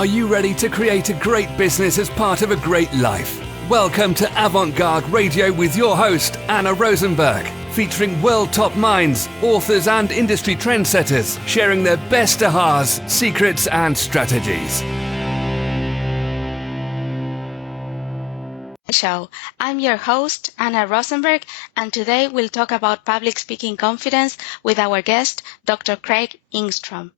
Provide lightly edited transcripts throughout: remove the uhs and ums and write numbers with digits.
Are you ready to create a great business as part of a great life? Welcome to Avant-Garde Radio with your host, Ana Rosenberg, featuring world top minds, authors and industry trendsetters, sharing their best ahas, secrets and strategies. Show. I'm your host, Ana Rosenberg, and today we'll talk about public speaking confidence with our guest, Dr. Craig Engstrom.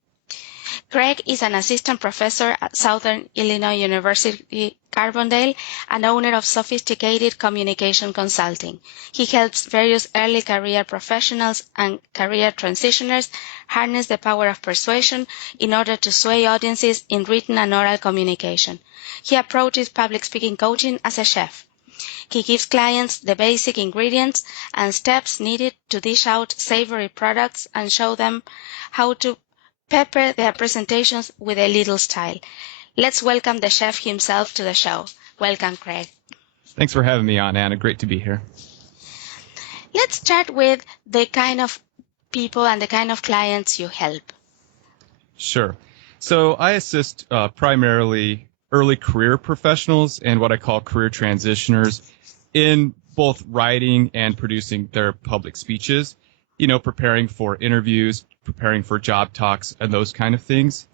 Craig is an assistant professor at Southern Illinois University Carbondale and owner of Sophisticated Communication Consulting. He helps various early career professionals and career transitioners harness the power of persuasion in order to sway audiences in written and oral communication. He approaches public speaking coaching as a chef. He gives clients the basic ingredients and steps needed to dish out savory products and show them how to pepper their presentations with a little style. Let's welcome the chef himself to the show. Welcome, Craig. Thanks for having me on, Anna. Great to be here. Let's start with the kind of people and the kind of clients you help. Sure. So I assist primarily early career professionals and what I call career transitioners in both writing and producing their public speeches, preparing for interviews, preparing for job talks, and those kind of things.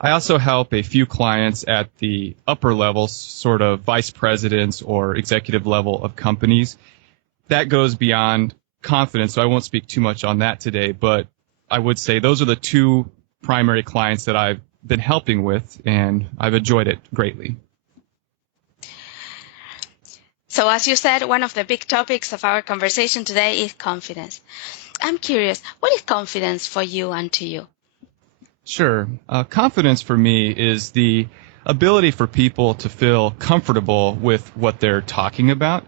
I also help a few clients at the upper levels, sort of vice presidents or executive level of companies. That goes beyond confidence, so I won't speak too much on that today, but I would say those are the two primary clients that I've been helping with, and I've enjoyed it greatly. So as you said, one of the big topics of our conversation today is confidence. I'm curious, what is confidence for you and to you? Sure. Confidence for me is the ability for people to feel comfortable with what they're talking about.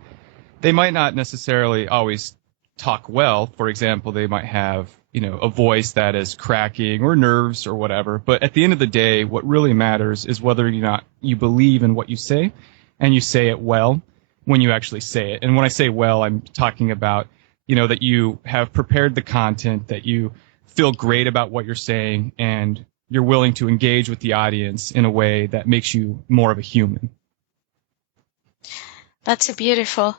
They might not necessarily always talk well. For example, they might have, a voice that is cracking or nerves or whatever. But at the end of the day, what really matters is whether or not you believe in what you say and you say it well when you actually say it. And when I say well, I'm talking about, that you have prepared the content, that you feel great about what you're saying, and you're willing to engage with the audience in a way that makes you more of a human. That's a beautiful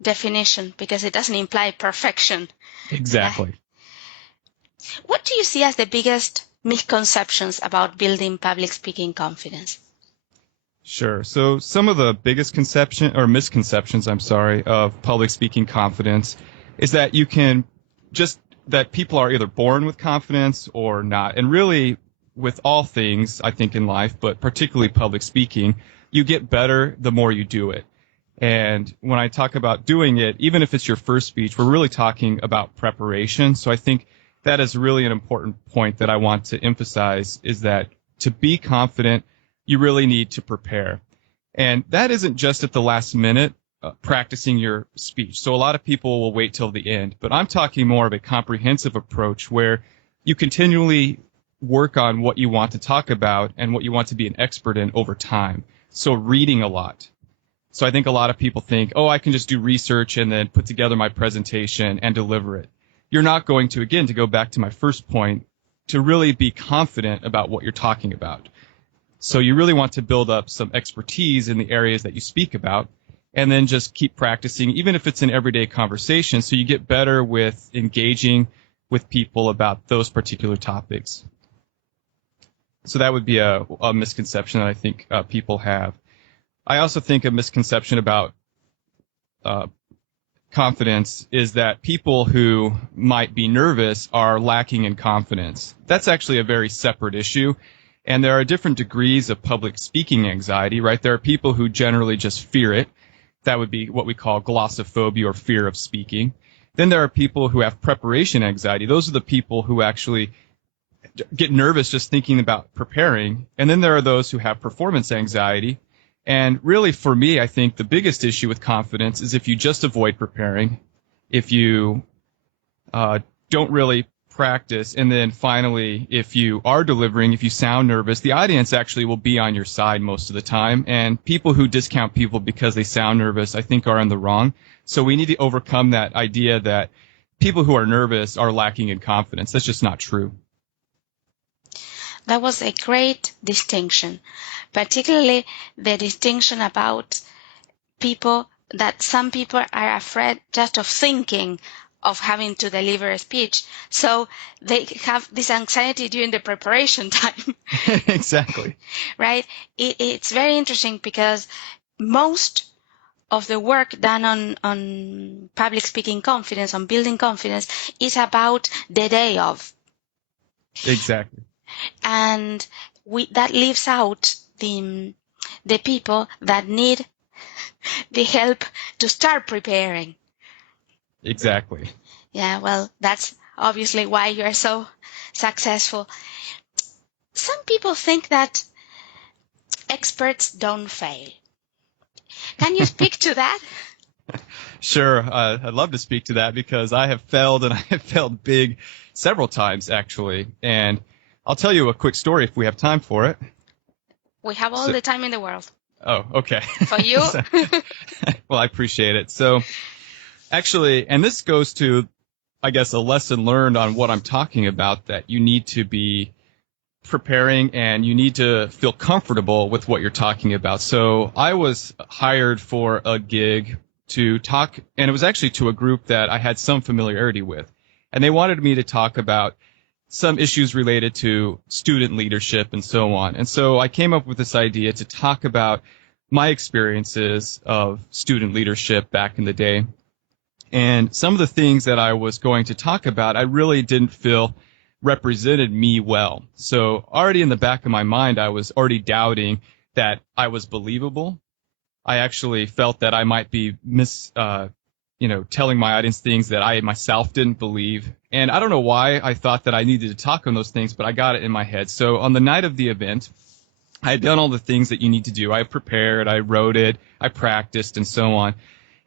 definition because it doesn't imply perfection. Exactly. What do you see as the biggest misconceptions about building public speaking confidence? Sure. So some of the biggest misconceptions, of public speaking confidence is that that people are either born with confidence or not. And really, with all things, I think, in life, but particularly public speaking, you get better the more you do it. And when I talk about doing it, even if it's your first speech, we're really talking about preparation. So I think that is really an important point that I want to emphasize, is that to be confident, you really need to prepare. And that isn't just at the last minute practicing your speech. So a lot of people will wait till the end. But I'm talking more of a comprehensive approach where you continually work on what you want to talk about and what you want to be an expert in over time. So reading a lot. So I think a lot of people think, I can just do research and then put together my presentation and deliver it. You're not going to, again, to go back to my first point, to really be confident about what you're talking about. So you really want to build up some expertise in the areas that you speak about, and then just keep practicing, even if it's an everyday conversation, so you get better with engaging with people about those particular topics. So that would be a misconception that I think people have. I also think a misconception about confidence is that people who might be nervous are lacking in confidence. That's actually a very separate issue. And there are different degrees of public speaking anxiety, right? There are people who generally just fear it. That would be what we call glossophobia, or fear of speaking. Then there are people who have preparation anxiety. Those are the people who actually get nervous just thinking about preparing. And then there are those who have performance anxiety. And really, for me, I think the biggest issue with confidence is if you just avoid preparing, if you don't really practice, and then finally, if you are delivering, if you sound nervous, the audience actually will be on your side most of the time. And people who discount people because they sound nervous, I think, are in the wrong. So we need to overcome that idea that people who are nervous are lacking in confidence. That's just not true. That was a great distinction, particularly the distinction about some people are afraid just of thinking of having to deliver a speech. So they have this anxiety during the preparation time. Exactly. Right? It's very interesting because most of the work done on public speaking confidence, on building confidence, is about the day of. Exactly. And that leaves out the people that need the help to start preparing. Exactly. Yeah, well, that's obviously why you are so successful. Some people think that experts don't fail. Can you speak to that? Sure. I'd love to speak to that because I have failed, and I have failed big several times, actually. And I'll tell you a quick story if we have time for it. We have all the time in the world. Oh, okay. For you? Well, I appreciate it. So, actually, and this goes to, I guess, a lesson learned on what I'm talking about, that you need to be preparing and you need to feel comfortable with what you're talking about. So I was hired for a gig to talk, and it was actually to a group that I had some familiarity with. And they wanted me to talk about some issues related to student leadership and so on. And so I came up with this idea to talk about my experiences of student leadership back in the day. And some of the things that I was going to talk about, I really didn't feel represented me well. So already in the back of my mind, I was already doubting that I was believable. I actually felt that I might be telling my audience things that I myself didn't believe. And I don't know why I thought that I needed to talk on those things, but I got it in my head. So on the night of the event, I had done all the things that you need to do. I prepared, I wrote it, I practiced, and so on.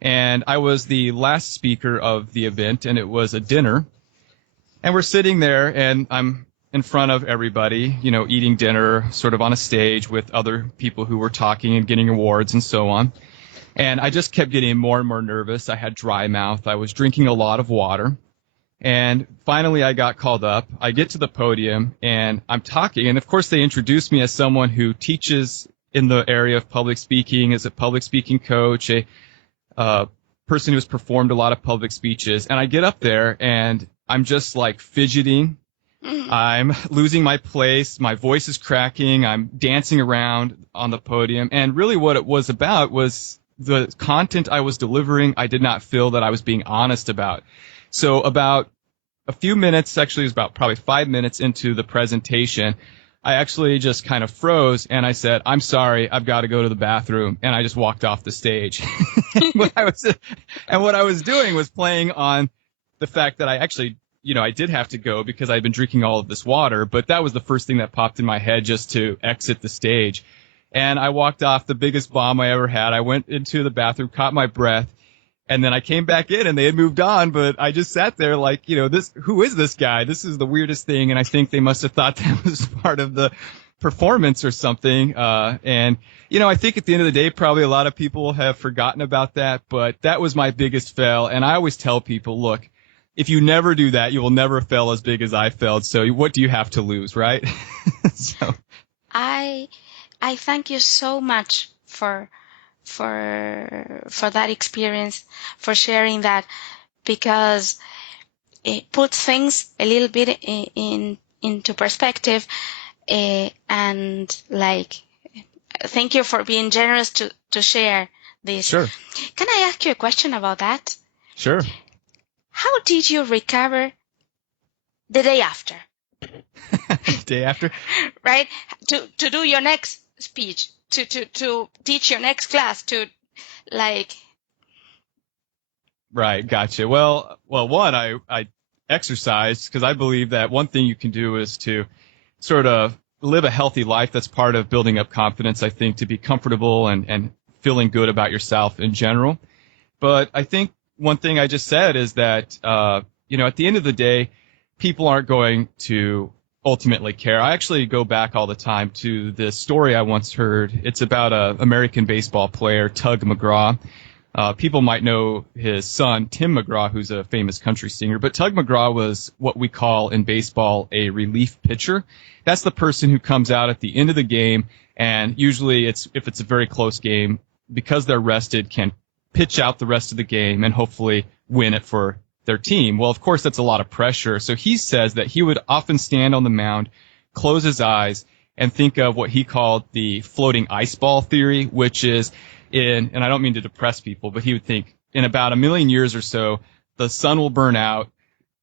And I was the last speaker of the event, and it was a dinner. And we're sitting there, and I'm in front of everybody, eating dinner, sort of on a stage with other people who were talking and getting awards and so on. And I just kept getting more and more nervous. I had dry mouth. I was drinking a lot of water. And finally, I got called up. I get to the podium, and I'm talking. And, of course, they introduced me as someone who teaches in the area of public speaking, as a public speaking coach, a person who has performed a lot of public speeches. And I get up there, and I'm just like fidgeting. I'm losing my place. My voice is cracking. I'm dancing around on the podium. And really what it was about was the content I was delivering. I did not feel that I was being honest about. So about a few minutes, actually it was about probably 5 minutes into the presentation, I actually just kind of froze, and I said, "I'm sorry, I've got to go to the bathroom," and I just walked off the stage. What I was doing was playing on the fact that I actually, I did have to go because I'd been drinking all of this water, but that was the first thing that popped in my head, just to exit the stage. And I walked off, the biggest bomb I ever had. I went into the bathroom, caught my breath, and then I came back in, and they had moved on, but I just sat there like, who is this guy? This is the weirdest thing, and I think they must have thought that was part of the performance or something. And I think at the end of the day, probably a lot of people have forgotten about that, but that was my biggest fail. And I always tell people, look, if you never do that, you will never fail as big as I failed. So what do you have to lose, right? So I thank you so much for that experience, for sharing that, because it puts things a little bit into perspective. And thank you for being generous to share this. Sure. Can I ask you a question about that? Sure. How did you recover the day after? Day after? Right? To do your next speech, to teach your next class, Right, gotcha. Well, one, I exercised, because I believe that one thing you can do is to sort of live a healthy life. That's part of building up confidence, I think, to be comfortable and feeling good about yourself in general. But I think one thing I just said is that, at the end of the day, people aren't going to ultimately care. I actually go back all the time to this story I once heard. It's about an American baseball player, Tug McGraw. People might know his son, Tim McGraw, who's a famous country singer. But Tug McGraw was what we call in baseball a relief pitcher. That's the person who comes out at the end of the game, and usually if it's a very close game, because they're rested, can pitch out the rest of the game and hopefully win it for their team. Well, of course, that's a lot of pressure. So he says that he would often stand on the mound, close his eyes, and think of what he called the floating ice ball theory, which is and I don't mean to depress people, but he would think in about 1 million years or so, the sun will burn out,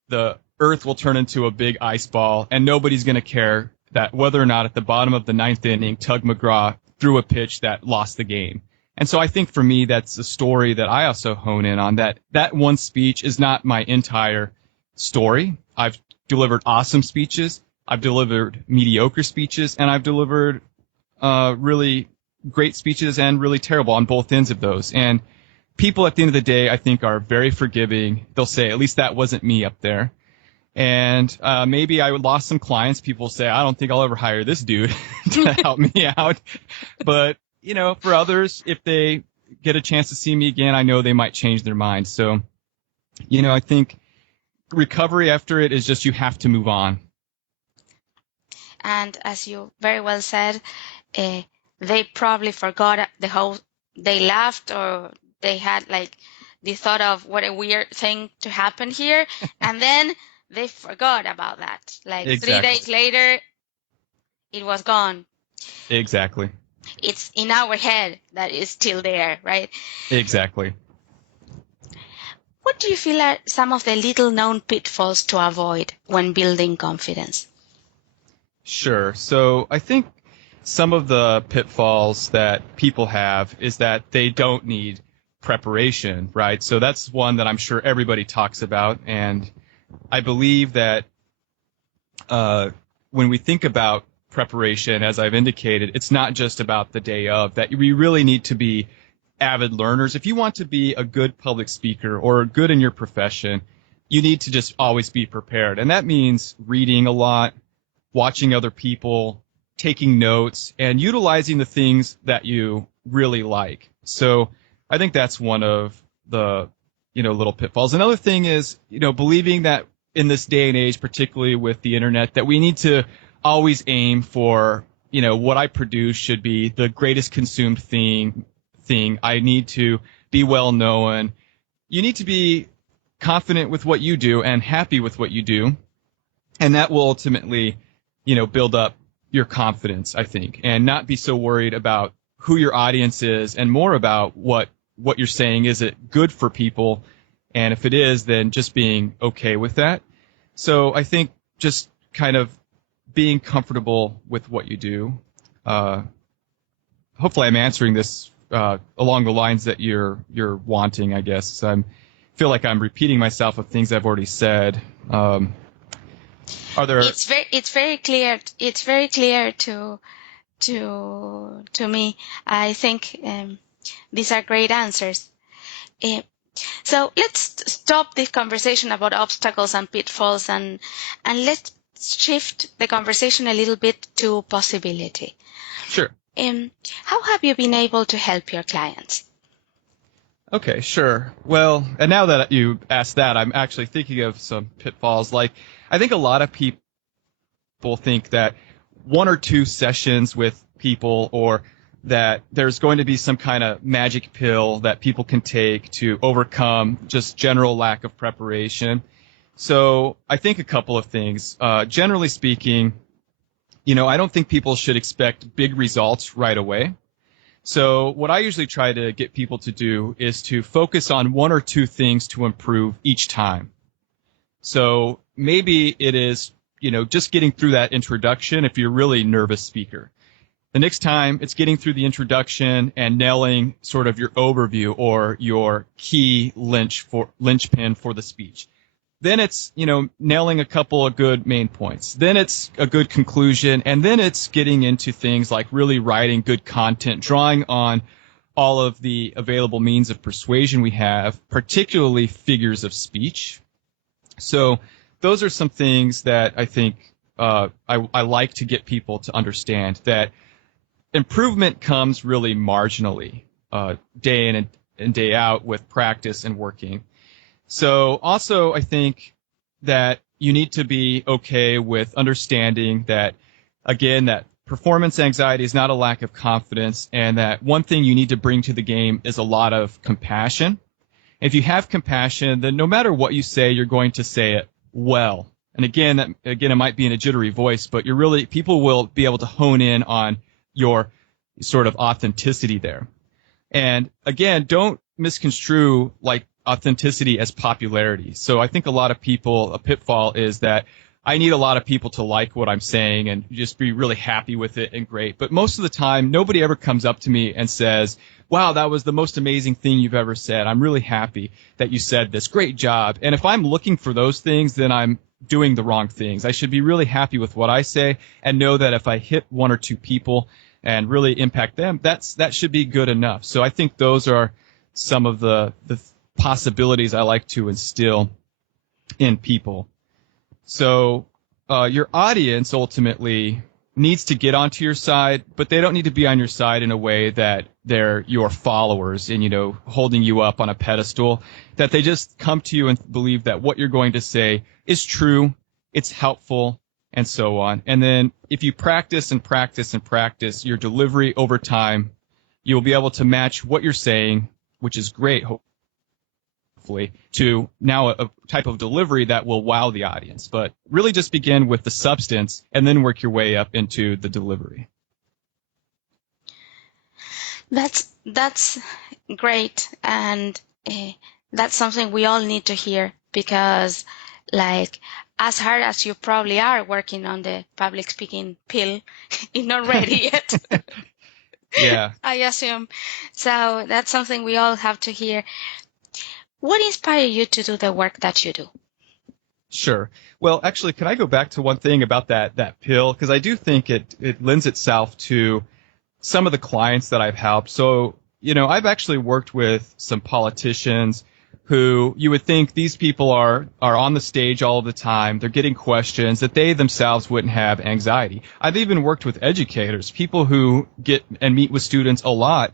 the earth will turn into a big ice ball, and nobody's going to care that whether or not at the bottom of the 9th inning, Tug McGraw threw a pitch that lost the game. And so I think for me, that's a story that I also hone in on, that one speech is not my entire story. I've delivered awesome speeches. I've delivered mediocre speeches, and I've delivered really great speeches and really terrible on both ends of those. And people at the end of the day, I think, are very forgiving. They'll say, at least that wasn't me up there. And maybe I lost some clients. People say, I don't think I'll ever hire this dude to help me out. But, for others, if they get a chance to see me again, I know they might change their mind. So, I think recovery after it is just you have to move on. And as you very well said, they probably forgot they laughed, or they had the thought of what a weird thing to happen here. And then they forgot about that. Exactly. 3 days later, it was gone. Exactly. It's in our head that is still there, right? Exactly. What do you feel are some of the little-known pitfalls to avoid when building confidence? Sure. So I think some of the pitfalls that people have is that they don't need preparation, right? So that's one that I'm sure everybody talks about. And I believe that when we think about preparation, as I've indicated, it's not just about the day of, that we really need to be avid learners. If you want to be a good public speaker or good in your profession, you need to just always be prepared. And that means reading a lot, watching other people, taking notes, and utilizing the things that you really like. So I think that's one of the, little pitfalls. Another thing is, believing that in this day and age, particularly with the internet, that we need to always aim for, what I produce should be the greatest consumed thing. I need to be well known. You need to be confident with what you do and happy with what you do. And that will ultimately, build up your confidence, I think, and not be so worried about who your audience is and more about what you're saying. Is it good for people? And if it is, then just being okay with that. So I think just kind of being comfortable with what you do. Hopefully I'm answering this along the lines that you're wanting, I guess. I feel like I'm repeating myself of things I've already said. Are there? It's very clear. It's very clear to me. I think these are great answers. So let's stop this conversation about obstacles and pitfalls, and let's shift the conversation a little bit to possibility. Sure. How have you been able to help your clients? Okay, sure. Well, and now that you asked that, I'm actually thinking of some pitfalls. I think a lot of people think that 1 or 2 sessions with people, or that there's going to be some kind of magic pill that people can take to overcome just general lack of preparation. So I think a couple of things. Generally speaking, I don't think people should expect big results right away. So what I usually try to get people to do is to focus on 1 or 2 things to improve each time. So maybe it is, just getting through that introduction if you're a really nervous speaker. The next time, it's getting through the introduction and nailing sort of your overview or your key linchpin for the speech. Then it's, nailing a couple of good main points. Then it's a good conclusion. And then it's getting into things like really writing good content, drawing on all of the available means of persuasion we have, particularly figures of speech. So those are some things that I think I like to get people to understand, that improvement comes really marginally, day in and day out with practice and working. So also, I think that you need to be okay with understanding that, again, that performance anxiety is not a lack of confidence, and that one thing you need to bring to the game is a lot of compassion. If you have compassion, then no matter what you say, you're going to say it well. And again, it might be in a jittery voice, but people will be able to hone in on your sort of authenticity there. And again, don't misconstrue like authenticity as popularity. So I think a lot of people, a pitfall is that I need a lot of people to like what I'm saying and just be really happy with it and great. But most of the time, nobody ever comes up to me and says, wow, that was the most amazing thing you've ever said. I'm really happy that you said this. Great job. And if I'm looking for those things, then I'm doing the wrong things. I should be really happy with what I say and know that if I hit one or two people and really impact them, that should be good enough. So I think those are some of the possibilities I like to instill in people. So your audience ultimately needs to get onto your side, but they don't need to be on your side in a way that they're your followers and, holding you up on a pedestal, that they just come to you and believe that what you're going to say is true, it's helpful, and so on. And then if you practice and practice and practice your delivery over time, you'll be able to match what you're saying, which is great, hopefully, to now a type of delivery that will wow the audience. But really just begin with the substance and then work your way up into the delivery. That's great, and that's something we all need to hear, because like as hard as you probably are working on the public speaking pill, it's not ready yet. Yeah. I assume. So that's something we all have to hear. What inspired you to do the work that you do? Sure. Well, actually, can I go back to one thing about that pill? Because I do think it lends itself to some of the clients that I've helped. So, I've actually worked with some politicians who you would think these people are on the stage all the time. They're getting questions that they themselves wouldn't have anxiety. I've even worked with educators, people who get and meet with students a lot.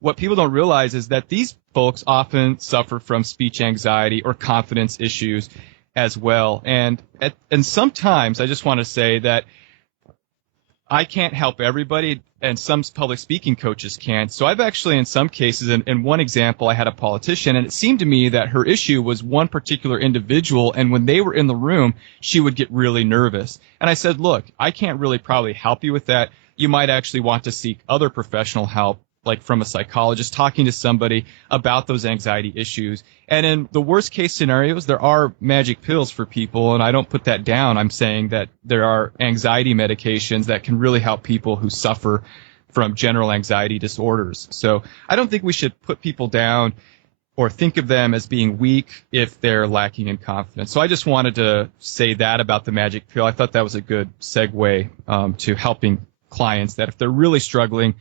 What people don't realize is that these folks often suffer from speech anxiety or confidence issues as well. And sometimes I just want to say that I can't help everybody, and some public speaking coaches can't. So I've actually, in some cases, in one example, I had a politician, and it seemed to me that her issue was one particular individual, and when they were in the room, she would get really nervous. And I said, look, I can't really probably help you with that. You might actually want to seek other professional help, like from a psychologist, talking to somebody about those anxiety issues. And in the worst case scenarios, there are magic pills for people, and I don't put that down. I'm saying that there are anxiety medications that can really help people who suffer from general anxiety disorders. So I don't think we should put people down or think of them as being weak if they're lacking in confidence. So I just wanted to say that about the magic pill. I thought that was a good segue to helping clients, that if they're really struggling,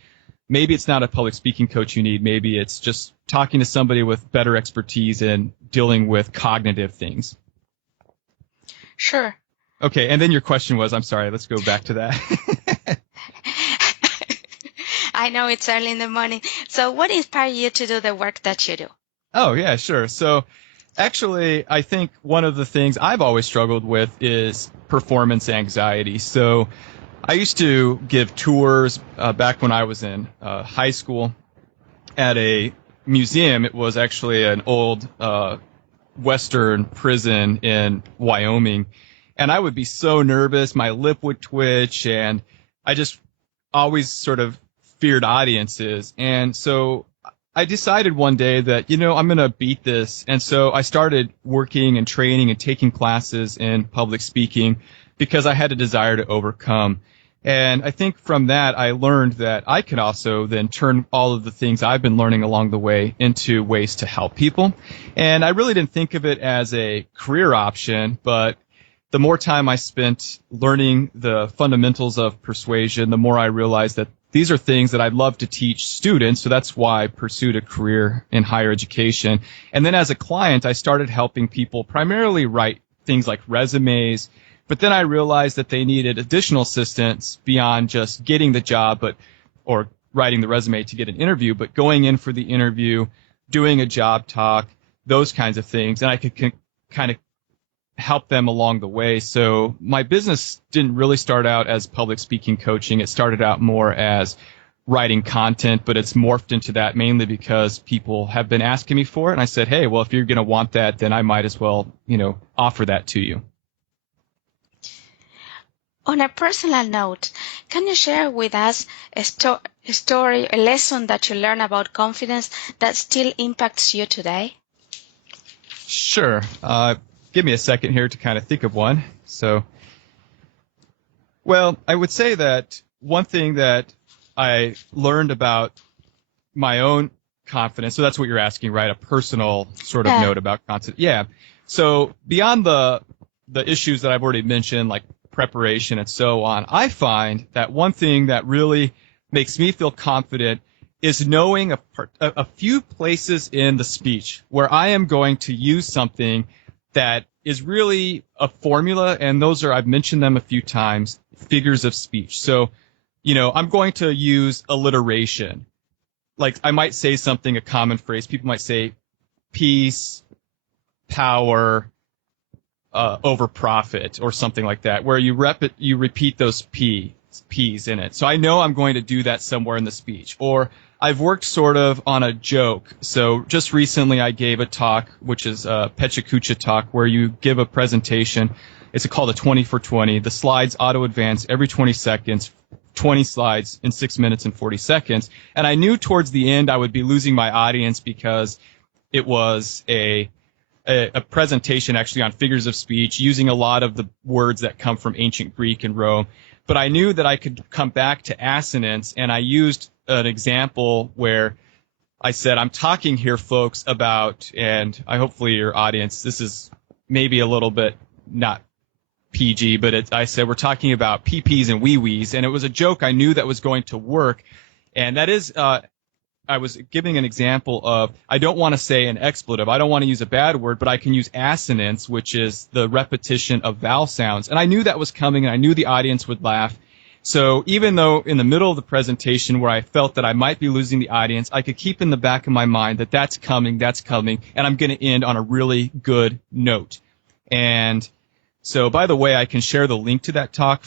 maybe it's not a public speaking coach you need. Maybe it's just talking to somebody with better expertise in dealing with cognitive things. Sure. Okay, and then your question was, I'm sorry, let's go back to that. I know it's early in the morning. So what inspired you to do the work that you do? Oh, yeah, sure. So actually, I think one of the things I've always struggled with is performance anxiety. So I used to give tours back when I was in high school at a museum. It was actually an old Western prison in Wyoming. And I would be so nervous. My lip would twitch, and I just always sort of feared audiences. And so I decided one day that, I'm going to beat this. And so I started working and training and taking classes in public speaking because I had a desire to overcome. And I think from that, I learned that I could also then turn all of the things I've been learning along the way into ways to help people. And I really didn't think of it as a career option, but the more time I spent learning the fundamentals of persuasion, the more I realized that these are things that I'd love to teach students. So that's why I pursued a career in higher education. And then as a client, I started helping people primarily write things like resumes. But then I realized that they needed additional assistance beyond just getting the job, or writing the resume to get an interview, but going in for the interview, doing a job talk, those kinds of things, and I could kind of help them along the way. So my business didn't really start out as public speaking coaching. It started out more as writing content, but it's morphed into that mainly because people have been asking me for it. And I said, hey, well, if you're going to want that, then I might as well, offer that to you. On a personal note, can you share with us a story, a lesson that you learned about confidence that still impacts you today? Sure. Give me a second here to kind of think of one. So, well, I would say that one thing that I learned about my own confidence, so that's what you're asking, right? A personal sort of note about confidence. Yeah. So beyond the issues that I've already mentioned, like preparation and so on, I find that one thing that really makes me feel confident is knowing a few places in the speech where I am going to use something that is really a formula, and those are, I've mentioned them a few times, figures of speech. So, I'm going to use alliteration. Like I might say something, a common phrase. People might say peace, power, over profit, or something like that, where you repeat those P's in it. So I know I'm going to do that somewhere in the speech. Or I've worked sort of on a joke. So just recently I gave a talk, which is a Pecha Kucha talk, where you give a presentation. It's called a 20 for 20. The slides auto-advance every 20 seconds, 20 slides in 6 minutes and 40 seconds. And I knew towards the end I would be losing my audience because it was a presentation actually on figures of speech using a lot of the words that come from ancient Greek and Rome. But I knew that I could come back to assonance, and I used an example where I said, I'm talking here, folks, about, and hopefully your audience, this is maybe a little bit not PG, but I said we're talking about PPs and wee-wees, and it was a joke I knew that was going to work. And that is, I was giving an example of, I don't want to say an expletive. I don't want to use a bad word, but I can use assonance, which is the repetition of vowel sounds. And I knew that was coming, and I knew the audience would laugh. So even though in the middle of the presentation where I felt that I might be losing the audience, I could keep in the back of my mind that that's coming, and I'm going to end on a really good note. And so, by the way, I can share the link to that talk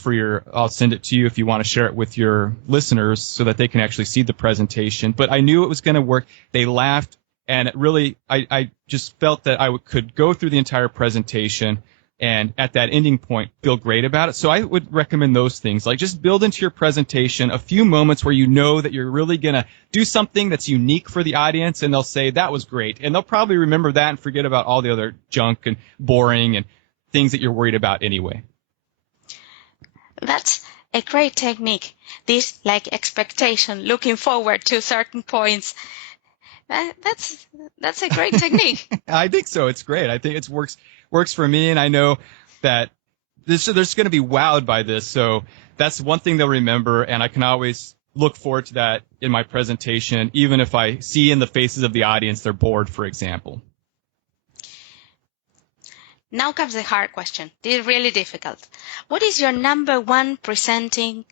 I'll send it to you if you want to share it with your listeners so that they can actually see the presentation. But I knew it was going to work. They laughed, and it really, I just felt that I could go through the entire presentation and at that ending point feel great about it. So I would recommend those things, like just build into your presentation a few moments where you know that you're really going to do something that's unique for the audience, and they'll say, that was great. And they'll probably remember that and forget about all the other junk and boring and things that you're worried about anyway. That's a great technique. This like expectation, looking forward to certain points. That's a great technique. I think so. It's great. I think it works for me, and I know that they're going to be wowed by this. So that's one thing they'll remember, and I can always look forward to that in my presentation, even if I see in the faces of the audience they're bored, for example. Now comes the hard question. This is really difficult. What is your number one presenting,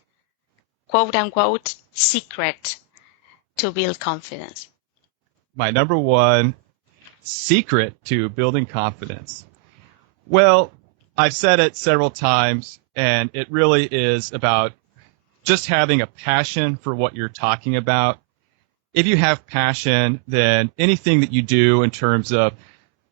quote unquote, secret to build confidence? My number one secret to building confidence. Well, I've said it several times, and it really is about just having a passion for what you're talking about. If you have passion, then anything that you do in terms of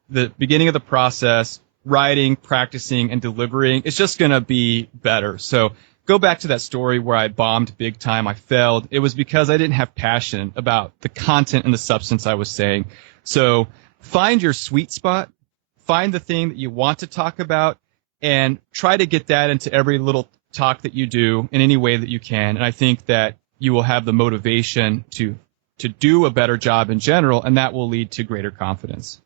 the beginning of the process, writing, practicing, and delivering, it's just going to be better. So go back to that story where I bombed big time, I failed. It was because I didn't have passion about the content and the substance I was saying. So find your sweet spot, find the thing that you want to talk about, and try to get that into every little talk that you do in any way that you can. And I think that you will have the motivation to do a better job in general, and that will lead to greater confidence.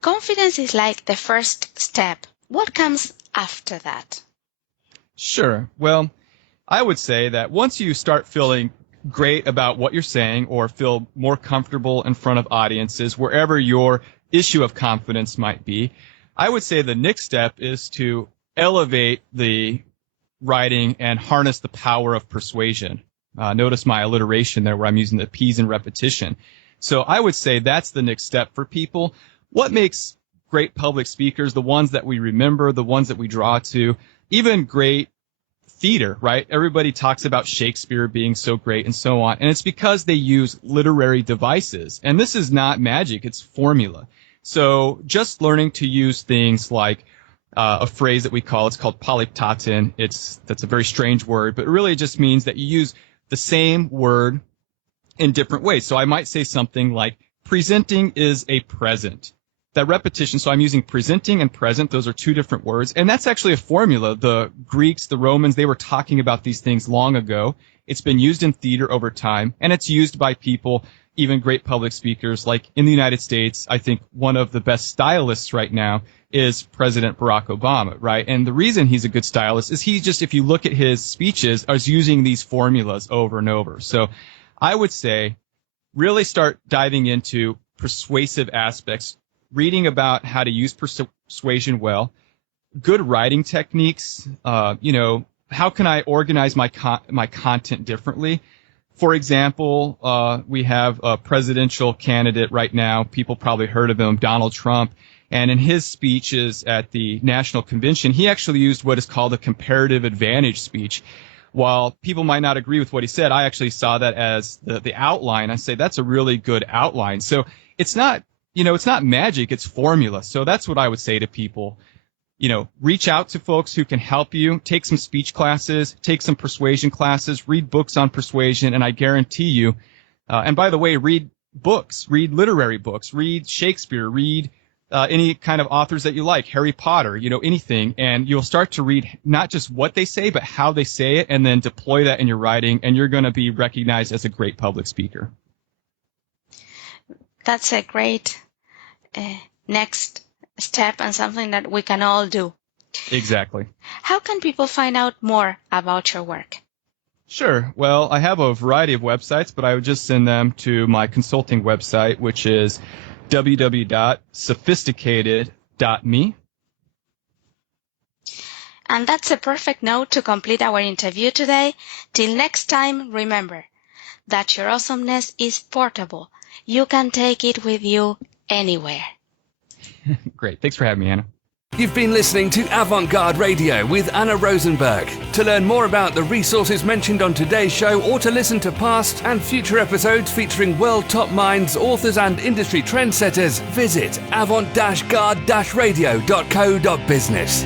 Confidence is like the first step. What comes after that? Sure. Well, I would say that once you start feeling great about what you're saying, or feel more comfortable in front of audiences, wherever your issue of confidence might be, I would say the next step is to elevate the writing and harness the power of persuasion. Notice my alliteration there where I'm using the P's in repetition. So I would say that's the next step for people. What makes great public speakers, the ones that we remember, the ones that we draw to, even great theater, right? Everybody talks about Shakespeare being so great and so on. And it's because they use literary devices. And this is not magic, it's formula. So just learning to use things like a phrase that it's called polyptoton. That's a very strange word, but it really just means that you use the same word in different ways. So I might say something like, presenting is a present. That repetition, so I'm using presenting and present, those are two different words, and that's actually a formula. The Greeks, the Romans, they were talking about these things long ago. It's been used in theater over time, and it's used by people, even great public speakers, like in the United States. I think one of the best stylists right now is President Barack Obama, right? And the reason he's a good stylist is if you look at his speeches, is using these formulas over and over. So I would say really start diving into persuasive aspects, reading about how to use persuasion well, good writing techniques, how can I organize my content differently? For example, we have a presidential candidate right now. People probably heard of him, Donald Trump. And in his speeches at the National Convention, he actually used what is called a comparative advantage speech. While people might not agree with what he said, I actually saw that as the outline. I say that's a really good outline. So it's not magic, it's formula. So that's what I would say to people. Reach out to folks who can help you. Take some speech classes, take some persuasion classes, read books on persuasion, and I guarantee you, and by the way, read books, read literary books, read Shakespeare, read any kind of authors that you like, Harry Potter, anything, and you'll start to read not just what they say, but how they say it, and then deploy that in your writing, and you're going to be recognized as a great public speaker. That's a great next step and something that we can all do. Exactly. How can people find out more about your work? Sure. Well, I have a variety of websites, but I would just send them to my consulting website, which is www.sophisticated.me. And that's a perfect note to complete our interview today. Till next time, remember that your awesomeness is portable. You can take it with you anywhere. Great. Thanks for having me, Anna. You've been listening to Avant-Garde Radio with Ana Rosenberg. To learn more about the resources mentioned on today's show or to listen to past and future episodes featuring world top minds, authors and industry trendsetters, visit avant-garde-radio.co.business.